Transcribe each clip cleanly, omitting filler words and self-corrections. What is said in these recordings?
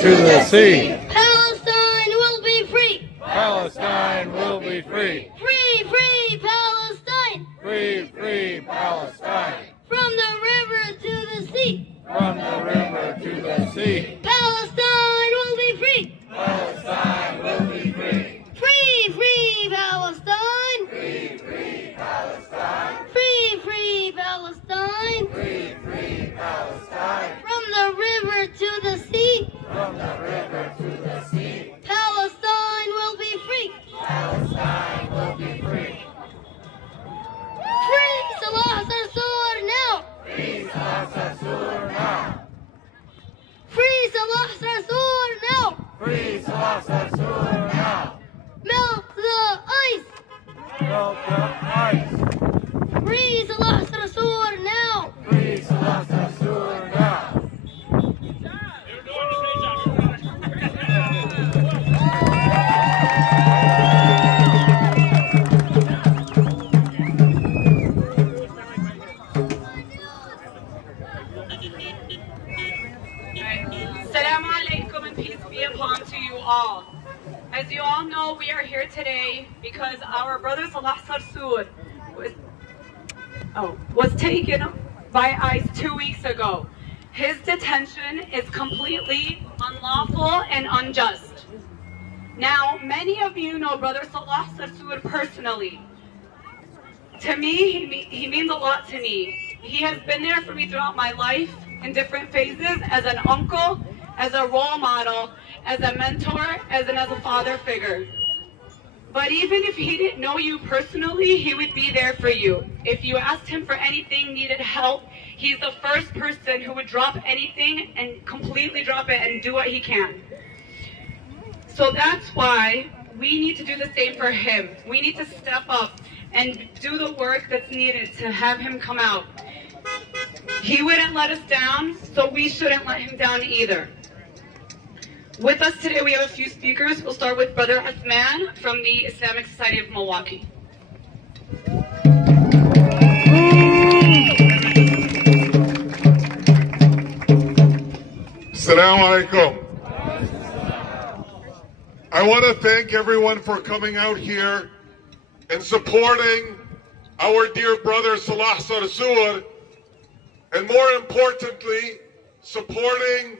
to the sea. Palestine will be free. Palestine will be free. Free, free Palestine. Free, free Palestine. From the river to the sea. From the river to the sea. Palestine will be free. Palestine will be free. Free, free Palestine. Free, free Palestine. Free, free Palestine. Free, free Palestine. From the river to the sea. From the river to the sea. Palestine will be free. Palestine will be free. Free Salah Sarsur now. Free Salah Sarsur now. Free Salah Sarsur now. Free Salah Sarsur now. Melt the ice. Melt the ice. Free Salah Sarsur now. Free Salah Sarsur now. Assalamu alaikum and peace be upon to you all. As you all know, we are here today because our brother Salah Sarsur was taken by ICE 2 weeks ago. His detention is completely unlawful and unjust. Now, many of you know brother Salah Sarsur personally. To me, he means a lot to me. He has been there for me throughout my life in different phases, as an uncle, as a role model, as a mentor, as a father figure. But even if he didn't know you personally, he would be there for you. If you asked him for anything, needed help, he's the first person who would drop anything and completely drop it and do what he can. So that's why we need to do the same for him. We need to step up and do the work that's needed to have him come out. He wouldn't let us down, so we shouldn't let him down either. With us today, we have a few speakers. We'll start with Brother Asman from the Islamic Society of Milwaukee. Assalamu alaikum. I want to thank everyone for coming out here and supporting our dear brother Salah Sarsur, and more importantly, supporting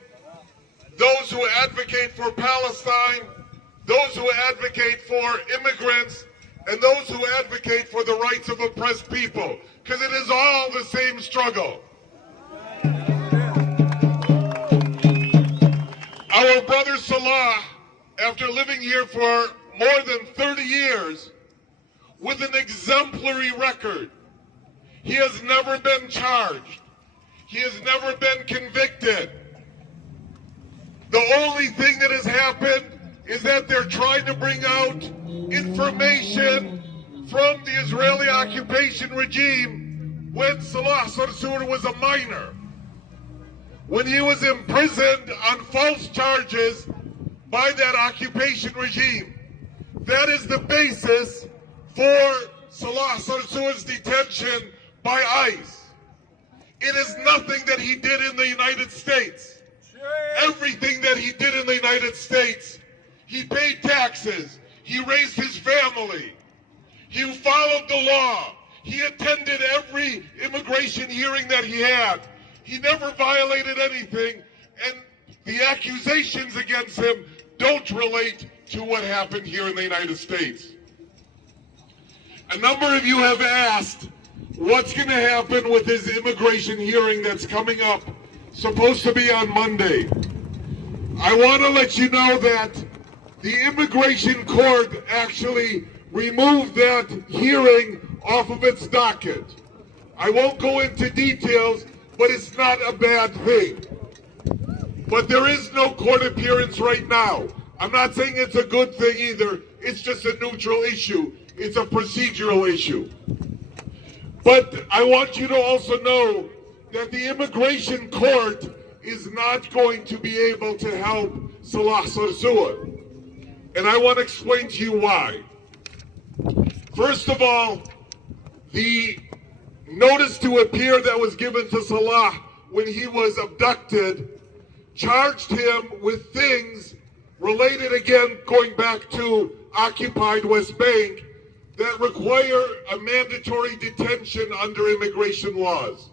those who advocate for Palestine, those who advocate for immigrants, and those who advocate for the rights of oppressed people, because it is all the same struggle. Our brother Salah, after living here for more than 30 years, with an exemplary record, he has never been charged. He has never been convicted. The only thing that has happened is that they're trying to bring out information from the Israeli occupation regime when Salah Sarsur was a minor, when he was imprisoned on false charges by that occupation regime. That is the basis for Salah Sarsur's detention by ICE. It is nothing that he did in the United States. Everything that he did in the United States, he paid taxes, he raised his family, he followed the law, he attended every immigration hearing that he had. He never violated anything, and the accusations against him don't relate to what happened here in the United States. A number of you have asked what's going to happen with his immigration hearing that's coming up, supposed to be on Monday. I want to let you know that the immigration court actually removed that hearing off of its docket. I won't go into details, but it's not a bad thing. But there is no court appearance right now. I'm not saying it's a good thing either. It's just a neutral issue. It's a procedural issue. But I want you to also know that the immigration court is not going to be able to help Salah Sarsur. And I want to explain to you why. First of all, the notice to appear that was given to Salah when he was abducted charged him with things related, again, going back to occupied West Bank, that require a mandatory detention under immigration laws.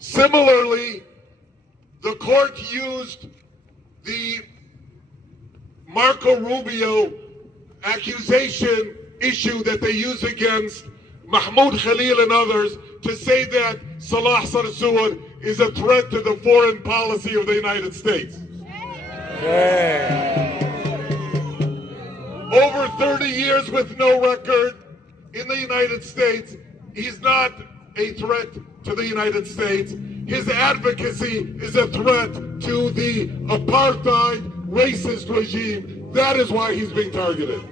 Similarly, the court used the Marco Rubio accusation issue that they use against Mahmoud Khalil and others to say that Salah Sarsour is a threat to the foreign policy of the United States. Over 30 years with no record in the United States, he's not a threat to the United States. His advocacy is a threat to the apartheid racist regime. That is why he's being targeted.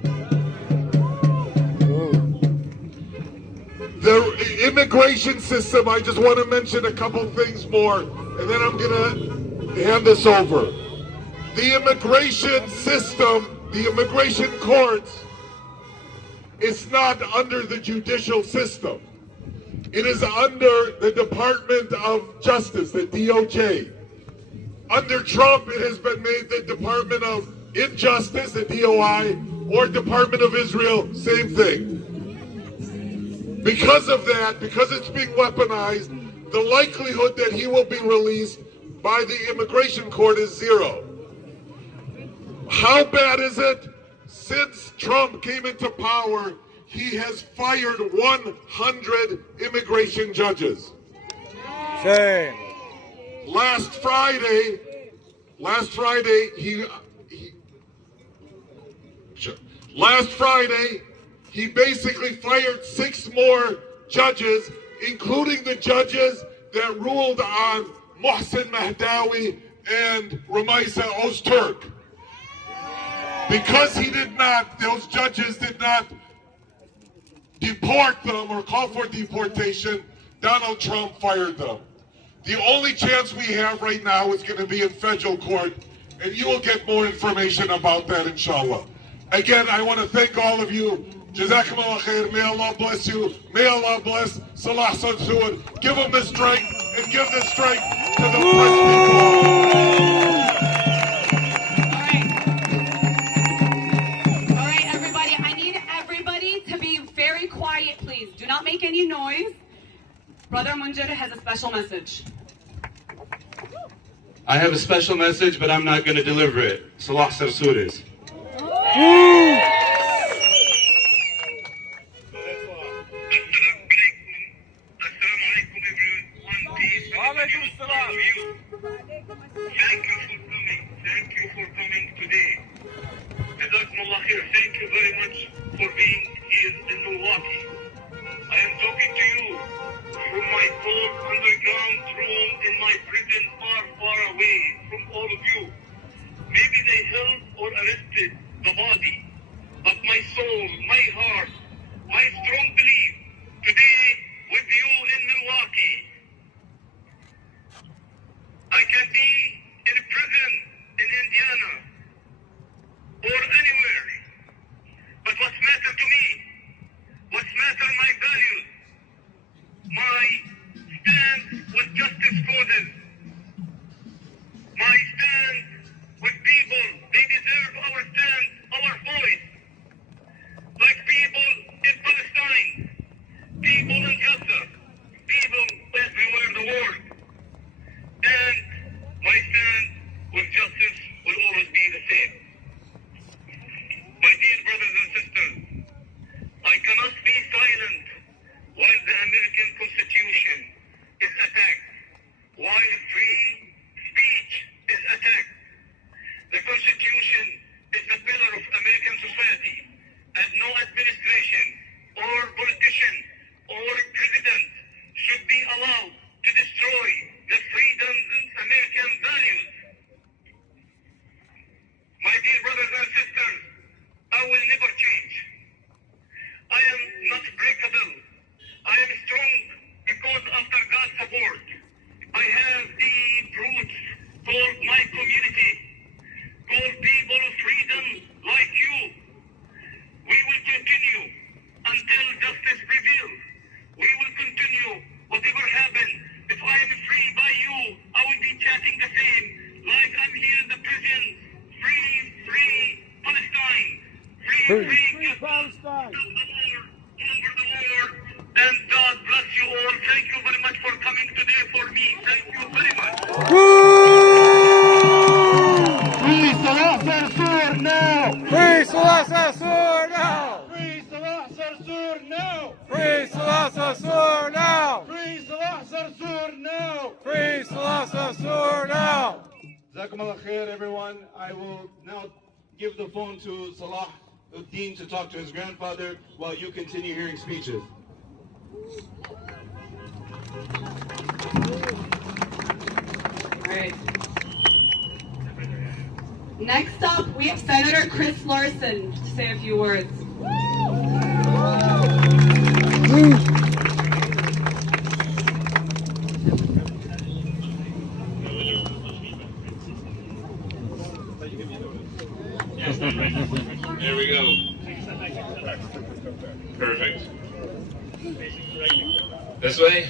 The immigration system, I just want to mention a couple things more, and then I'm going to hand this over. The immigration system, the immigration courts, is not under the judicial system. It is under the Department of Justice, the DOJ. Under Trump, it has been made the Department of Injustice, the DOI, or Department of Israel, same thing. Because of that, because it's being weaponized, the likelihood that he will be released by the immigration court is zero. How bad is it? Since Trump came into power, he has fired 100 immigration judges. Shame. Last Friday, he basically fired 6 more judges, including the judges that ruled on Mohsen Mahdawi and Ramaisa Ozturk. Because those judges did not deport them or call for deportation, Donald Trump fired them. The only chance we have right now is going to be in federal court, and you will get more information about that, inshallah. Again, I want to thank all of you. Jazakumullah khair. May Allah bless you. May Allah bless Salah Sarsour. Give him the strength, and give the strength to the French people. All right, everybody. I need everybody to be very quiet, please. Do not make any noise. Brother Munjir has a special message. I have a special message, but I'm not going to deliver it. Salah Sarsour is. Thank you for coming today. Thank you very much for being here in Milwaukee. I am talking to you from my cold underground room in my prison far away from all of you. Maybe they held or arrested the body, but my soul, my heart, my strong belief today with you in Milwaukee. I can be in a prison in Indiana or anywhere, but what's matter to me, what's matter my values, my stand with justice causes, my stand with people. They deserve our stand, our voice, like people in Palestine, people Free Palestine. Over the war. And God bless you all. Thank you very much for coming today for me. Thank you very much. Free Salah Sarsour now! Free Salah Sarsour now! Free Salah Sarsour now! Free Salah Sarsour now! Free Salah Sarsour now! Free Salah Sarsour now! Jazakumullah khair, everyone. I will now give the phone to Salah Uddin to talk to his grandfather while you continue hearing speeches. All right. Next up, we have Senator Chris Larson to say a few words. There we go. Perfect. This way?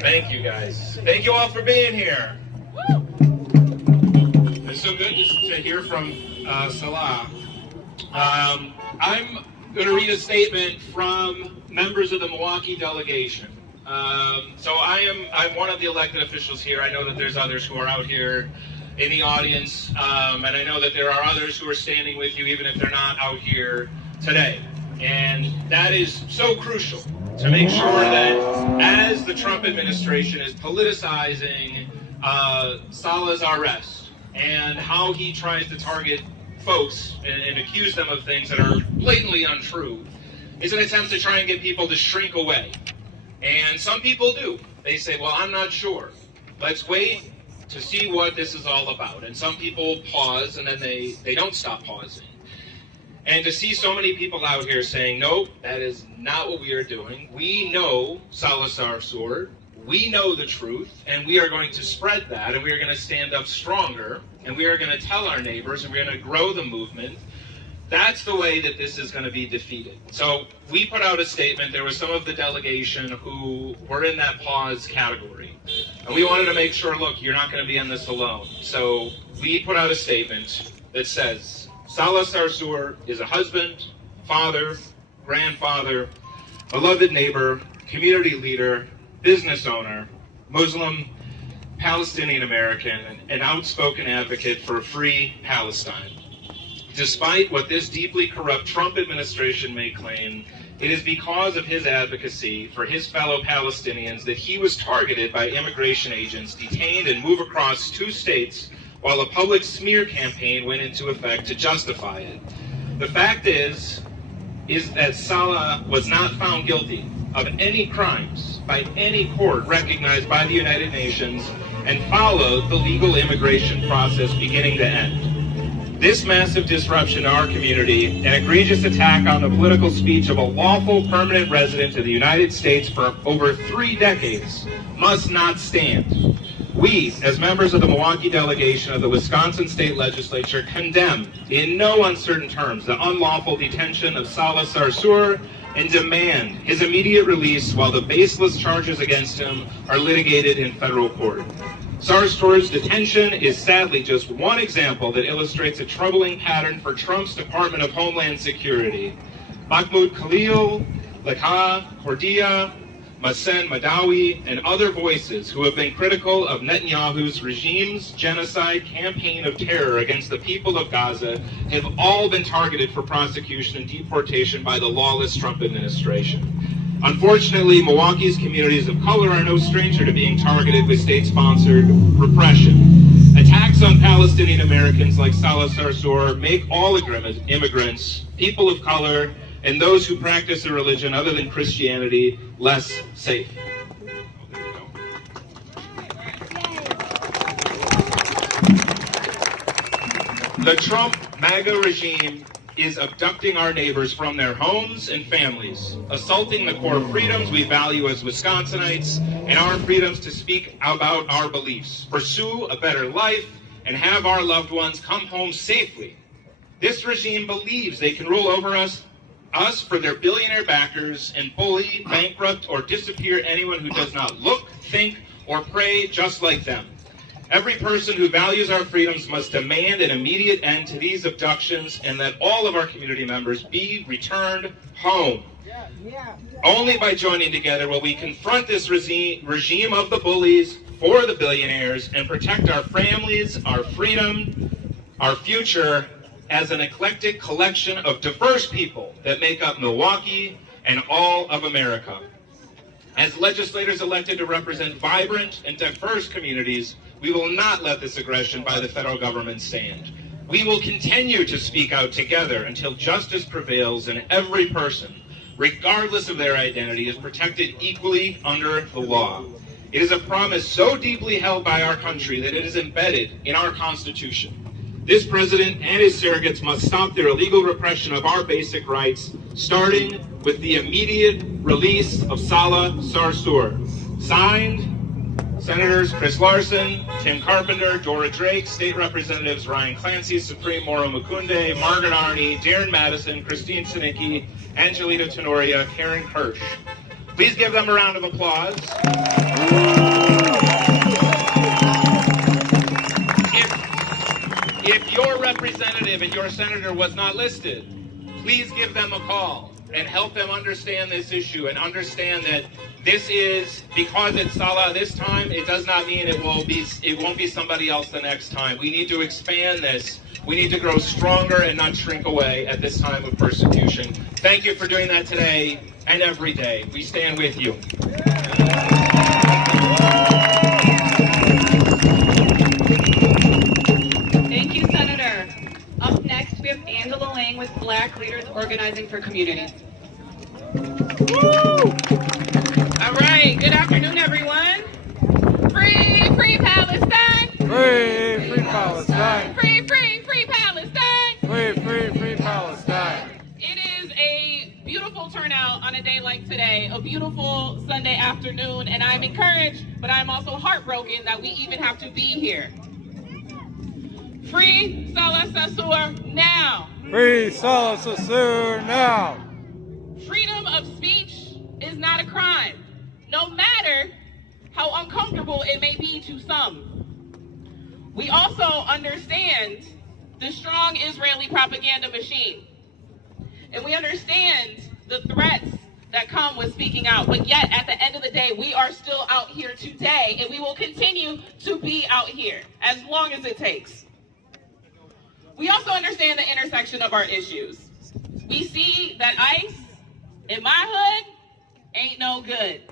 Thank you guys. Thank you all for being here. It's so good to hear from Salah. I'm going to read a statement from members of the Milwaukee delegation. So I'm one of the elected officials here. I know that there's others who are out here in the audience, and I know that there are others who are standing with you even if they're not out here today. And that is so crucial to make sure that as the Trump administration is politicizing Salah's arrest and how he tries to target folks and accuse them of things that are blatantly untrue, is an attempt to try and get people to shrink away. And some people do. They say, well, I'm not sure. Let's wait to see what this is all about. And some people pause and then they don't stop pausing. And to see so many people out here saying, no, that is not what we are doing. We know Salah Sarsour. We know the truth, and we are going to spread that, and we are going to stand up stronger, and we are going to tell our neighbors, and we're going to grow the movement. That's the way that this is going to be defeated. So we put out a statement. There was some of the delegation who were in that pause category. And we wanted to make sure, look, you're not going to be in this alone. So we put out a statement that says, Salah Sarsour is a husband, father, grandfather, beloved neighbor, community leader, business owner, Muslim, Palestinian American, and an outspoken advocate for a free Palestine. Despite what this deeply corrupt Trump administration may claim, it is because of his advocacy for his fellow Palestinians that he was targeted by immigration agents, detained and moved across 2 states while a public smear campaign went into effect to justify it. The fact is that Salah was not found guilty of any crimes by any court recognized by the United Nations and followed the legal immigration process beginning to end. This massive disruption to our community, an egregious attack on the political speech of a lawful permanent resident of the United States for over 3 decades, must not stand. We, as members of the Milwaukee delegation of the Wisconsin State Legislature, condemn in no uncertain terms the unlawful detention of Salah Sarsour and demand his immediate release while the baseless charges against him are litigated in federal court. Sarsour's detention is sadly just one example that illustrates a troubling pattern for Trump's Department of Homeland Security. Mahmoud Khalil, Lekha Kordia, Masen Madawi, and other voices who have been critical of Netanyahu's regime's genocide campaign of terror against the people of Gaza have all been targeted for prosecution and deportation by the lawless Trump administration. Unfortunately, Milwaukee's communities of color are no stranger to being targeted with state-sponsored repression. Attacks on Palestinian Americans like Salah Sarsour make all immigrants, people of color, and those who practice a religion other than Christianity less safe. The Trump MAGA regime is abducting our neighbors from their homes and families, assaulting the core freedoms we value as Wisconsinites and our freedoms to speak about our beliefs, pursue a better life, and have our loved ones come home safely. This regime believes they can rule over us for their billionaire backers and bully, bankrupt, or disappear anyone who does not look, think, or pray just like them. Every person who values our freedoms must demand an immediate end to these abductions and that all of our community members be returned home. Only by joining together will we confront this regime of the bullies for the billionaires and protect our families, our freedom, our future as an eclectic collection of diverse people that make up Milwaukee and all of America. As legislators elected to represent vibrant and diverse communities, we will not let this aggression by the federal government stand. We will continue to speak out together until justice prevails and every person, regardless of their identity, is protected equally under the law. It is a promise so deeply held by our country that it is embedded in our Constitution. This president and his surrogates must stop their illegal repression of our basic rights, starting with the immediate release of Salah Sarsour. Signed, Senators Chris Larson, Tim Carpenter, Dora Drake, State Representatives Ryan Clancy, Supreme Moro Mukunde, Margaret Arney, Darren Madison, Christine Sinicki, Angelita Tenoria, Karen Kirsch. Please give them a round of applause. If your representative and your senator was not listed, please give them a call and help them understand this issue and understand that this is, because it's Salah this time, it does not mean it won't be somebody else the next time. We need to expand this. We need to grow stronger and not shrink away at this time of persecution. Thank you for doing that today and every day. We stand with you. Thank you, Senator. Up next, we have Angela Lang with Black Leaders Organizing for Community. All right, good afternoon, everyone. Free, free Palestine. Free, free Palestine. Free, free, free Palestine. Free, free, free Palestine. It is a beautiful turnout on a day like today, a beautiful Sunday afternoon, and I'm encouraged, but I'm also heartbroken that we even have to be here. Free Salah Sarsour now. Free Salah Sarsour now. Freedom of speech is not a crime, no matter how uncomfortable it may be to some. We also understand the strong Israeli propaganda machine, and we understand the threats that come with speaking out, but yet at the end of the day, we are still out here today, and we will continue to be out here as long as it takes. We also understand the intersection of our issues. We see that ICE in my hood ain't no good.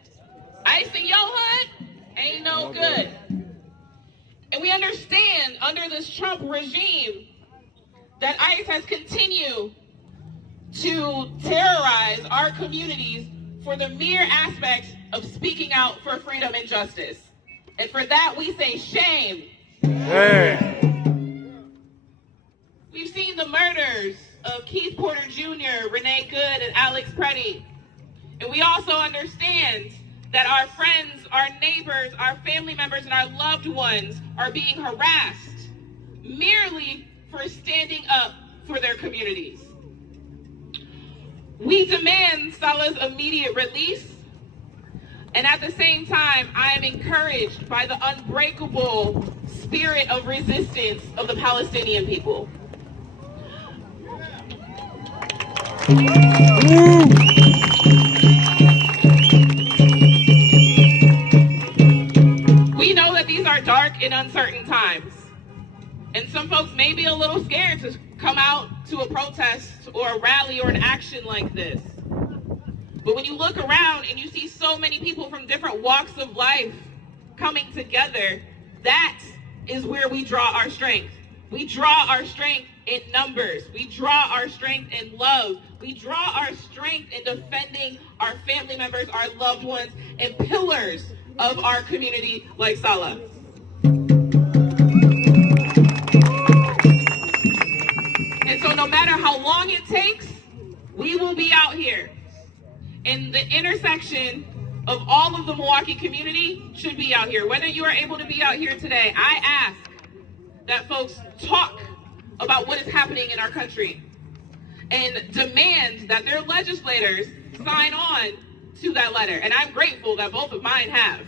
ICE in your hood ain't no good. And we understand under this Trump regime that ICE has continued to terrorize our communities for the mere aspect of speaking out for freedom and justice. And for that, we say shame. Shame. We've seen the murders of Keith Porter Jr., Renee Good, and Alex Preddy. And we also understand that our friends, our neighbors, our family members, and our loved ones are being harassed merely for standing up for their communities. We demand Salah's immediate release, and at the same time, I am encouraged by the unbreakable spirit of resistance of the Palestinian people. We know that these are dark and uncertain times, and some folks may be a little scared to come out to a protest or a rally or an action like this. But when you look around and you see so many people from different walks of life coming together, that is where we draw our strength. We draw our strength in numbers. We draw our strength in love. We draw our strength in defending our family members, our loved ones, and pillars of our community like Salah. And so no matter how long it takes, we will be out here. And the intersection of all of the Milwaukee community should be out here. Whether you are able to be out here today, I ask that folks talk about what is happening in our country and demand that their legislators sign on to that letter. And I'm grateful that both of mine have.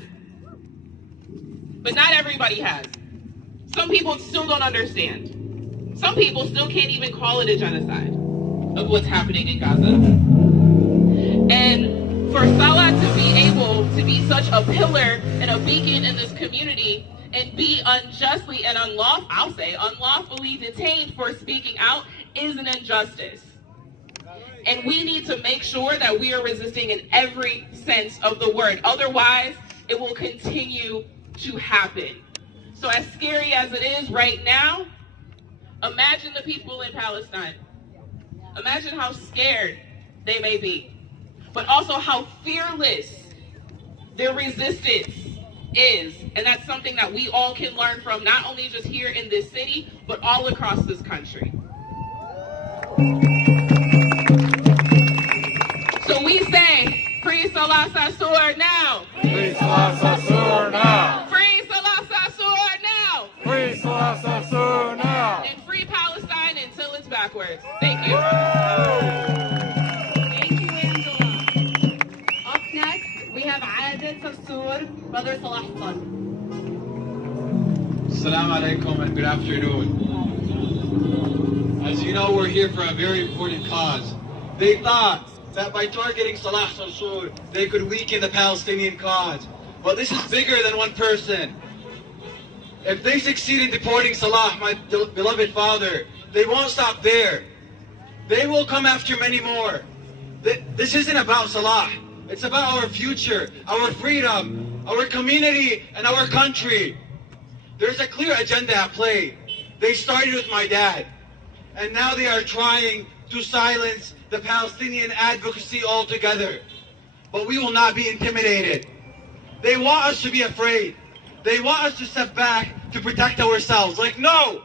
But not everybody has. Some people still don't understand. Some people still can't even call it a genocide of what's happening in Gaza. And for Salah to be able to be such a pillar and a beacon in this community and be unjustly and unlawfully detained for speaking out is an injustice. And we need to make sure that we are resisting in every sense of the word. Otherwise, it will continue to happen. So as scary as it is right now, imagine the people in Palestine. Imagine how scared they may be, but also how fearless their resistance is. And that's something that we all can learn from, not only just here in this city, but all across this country. So we say, free Salah Sarsour now! Free Salah Sarsour now! Free Salah Sarsour now! Free Salah Sarsour now! And free Palestine until it's backwards. Thank you. Thank you, Angela. Up next, we have Adil Sarsour, Brother Salah's son. Assalamu alaikum and good afternoon. As you know, we're here for a very important cause. They thought that by targeting Salah Sarsour, they could weaken the Palestinian cause. But this is bigger than one person. If they succeed in deporting Salah, my beloved father, they won't stop there. They will come after many more. This isn't about Salah. It's about our future, our freedom, our community, and our country. There's a clear agenda at play. They started with my dad, and now they are trying to silence the Palestinian advocacy altogether. But we will not be intimidated. They want us to be afraid. They want us to step back to protect ourselves. Like, no!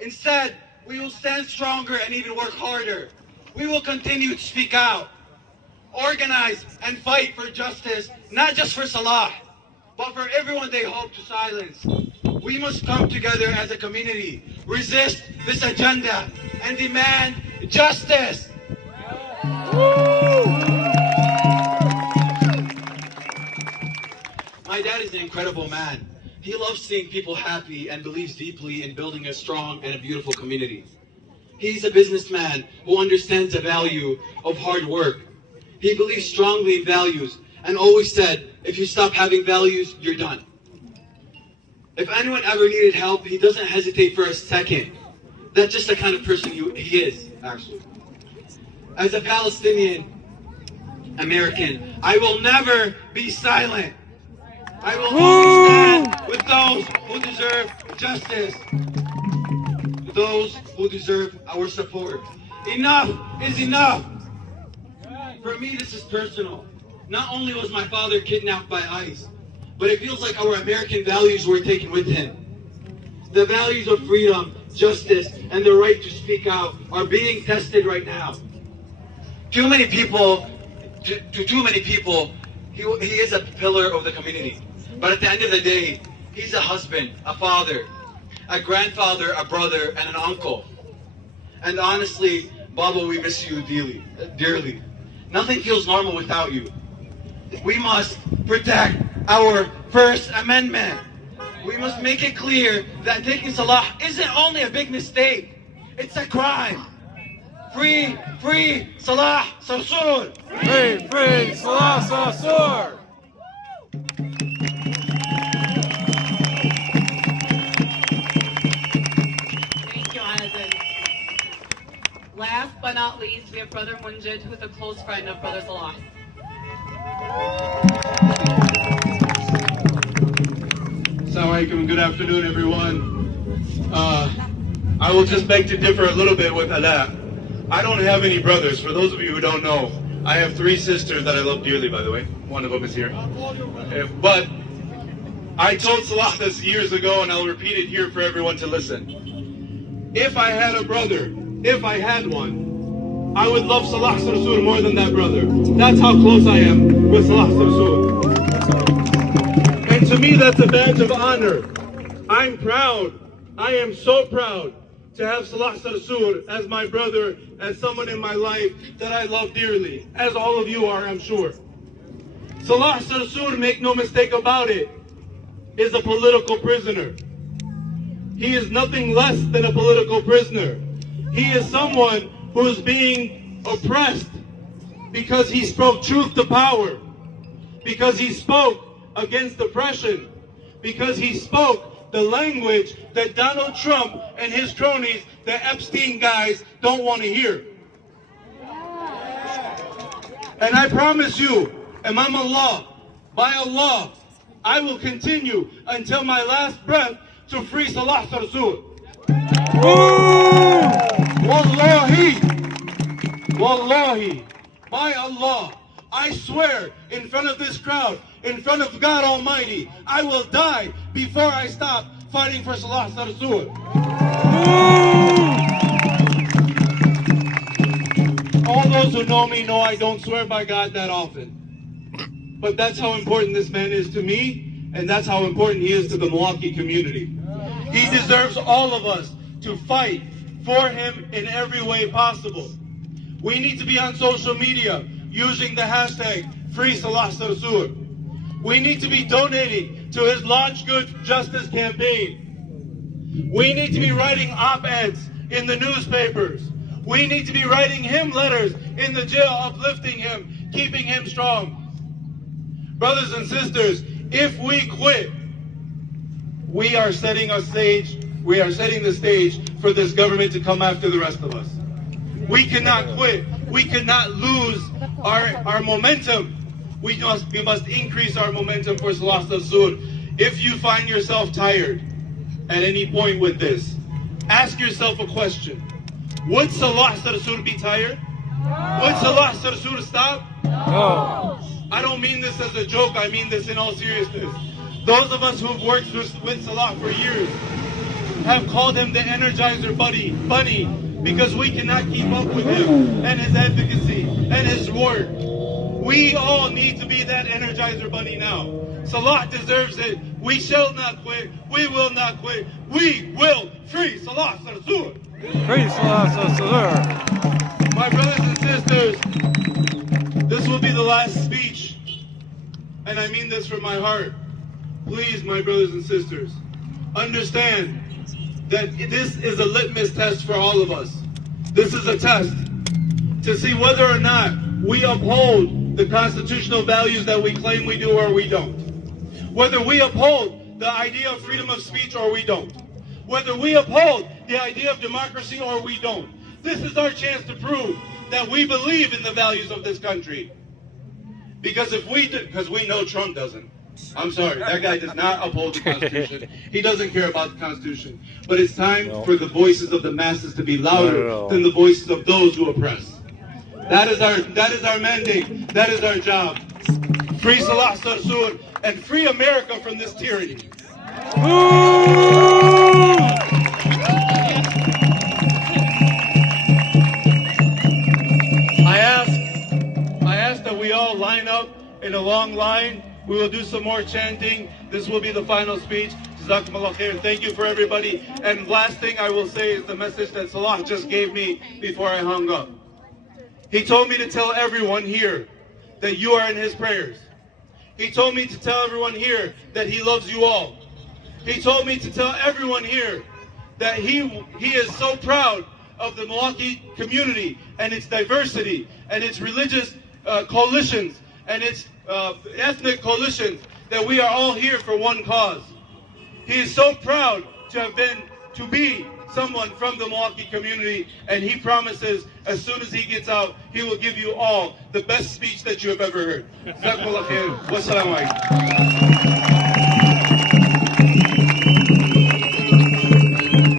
Instead, we will stand stronger and even work harder. We will continue to speak out, organize and fight for justice, not just for Salah, but for everyone they hope to silence. We must come together as a community, resist this agenda, and demand justice. My dad is an incredible man. He loves seeing people happy and believes deeply in building a strong and a beautiful community. He's a businessman who understands the value of hard work. He believes strongly in values and always said, if you stop having values, you're done. If anyone ever needed help, he doesn't hesitate for a second. That's just the kind of person he is, actually. As a Palestinian American, I will never be silent. I will always stand with those who deserve justice, those who deserve our support. Enough is enough. For me, this is personal. Not only was my father kidnapped by ICE, but it feels like our American values were taken with him. The values of freedom, justice, and the right to speak out are being tested right now. To too many people, he is a pillar of the community. But at the end of the day, he's a husband, a father, a grandfather, a brother, and an uncle. And honestly, Baba, we miss you dearly. Nothing feels normal without you. We must protect our First Amendment. We must make it clear that taking Salah isn't only a big mistake, it's a crime. Free, free Salah Sarsour! Free, free Salah Sarsour! Thank you, Adil. Last but not least, we have Brother Munjid, who's a close friend of Brother Salah. Assalamu alaikum, good afternoon, everyone. I will just beg to differ a little bit with Ala. I don't have any brothers. For those of you who don't know, I have 3 sisters that I love dearly, by the way. One of them is here. But I told Salah this years ago, and I'll repeat it here for everyone to listen. If I had a brother, if I had one, I would love Salah Sarsour more than that brother. That's how close I am with Salah Sarsour. And to me, that's a badge of honor. I'm proud. I am so proud to have Salah Sarsour as my brother, as someone in my life that I love dearly, as all of you are, I'm sure. Salah Sarsour, make no mistake about it, is a political prisoner. He is nothing less than a political prisoner. He is someone who is being oppressed because he spoke truth to power, because he spoke against oppression, because he spoke the language that Donald Trump and his cronies, the Epstein guys, don't want to hear. And I promise you, Imam Allah, by Allah, I will continue until my last breath to free Salah Sarsour. Wallahi, Wallahi, by Allah, I swear in front of this crowd, in front of God Almighty, I will die before I stop fighting for Salah Sarsour. All those who know me know I don't swear by God that often. But that's how important this man is to me, and that's how important he is to the Milwaukee community. He deserves all of us to fight for him in every way possible. We need to be on social media using the hashtag Free Salah Sarsour. We need to be donating to his Lodge Good Justice campaign. We need to be writing op-eds in the newspapers. We need to be writing him letters in the jail, uplifting him, keeping him strong. Brothers and sisters, if we quit, we are setting the stage for this government to come after the rest of us. We cannot quit. We cannot lose our momentum. We must increase our momentum for Salah Sarsour. If you find yourself tired at any point with this, ask yourself a question. Would Salah Sarsour be tired? Would Salah Sarsour stop? No. I don't mean this as a joke, I mean this in all seriousness. Those of us who've worked with Salah for years have called him the Energizer Bunny, because we cannot keep up with him and his advocacy and his work. We all need to be that Energizer Bunny now. Salah deserves it. We shall not quit. We will not quit. We will free Salah Sarsour. Free Salah Sarsour. My brothers and sisters, this will be the last speech, and I mean this from my heart. Please, my brothers and sisters, understand that this is a litmus test for all of us. This is a test to see whether or not we uphold the constitutional values that we claim we do or we don't. Whether we uphold the idea of freedom of speech or we don't. Whether we uphold the idea of democracy or we don't. This is our chance to prove that we believe in the values of this country. Because we know Trump doesn't. I'm sorry, that guy does not uphold the Constitution. He doesn't care about the Constitution. But it's time for the voices of the masses to be louder than the voices of those who oppress. That is our mandate. That is our job. Free Salah Sarsour and free America from this tyranny. I ask that we all line up in a long line. We will do some more chanting. This will be the final speech. Jazakumullah khair. Thank you for everybody. And last thing I will say is the message that Salah just gave me before I hung up. He told me to tell everyone here that you are in his prayers. He told me to tell everyone here that he loves you all. He told me to tell everyone here that he is so proud of the Milwaukee community and its diversity and its religious coalitions and its ethnic coalitions, that we are all here for one cause. He is so proud to be someone from the Milwaukee community, and he promises as soon as he gets out, he will give you all the best speech that you have ever heard. Jazakumullah khair. Wassalamu alaikum.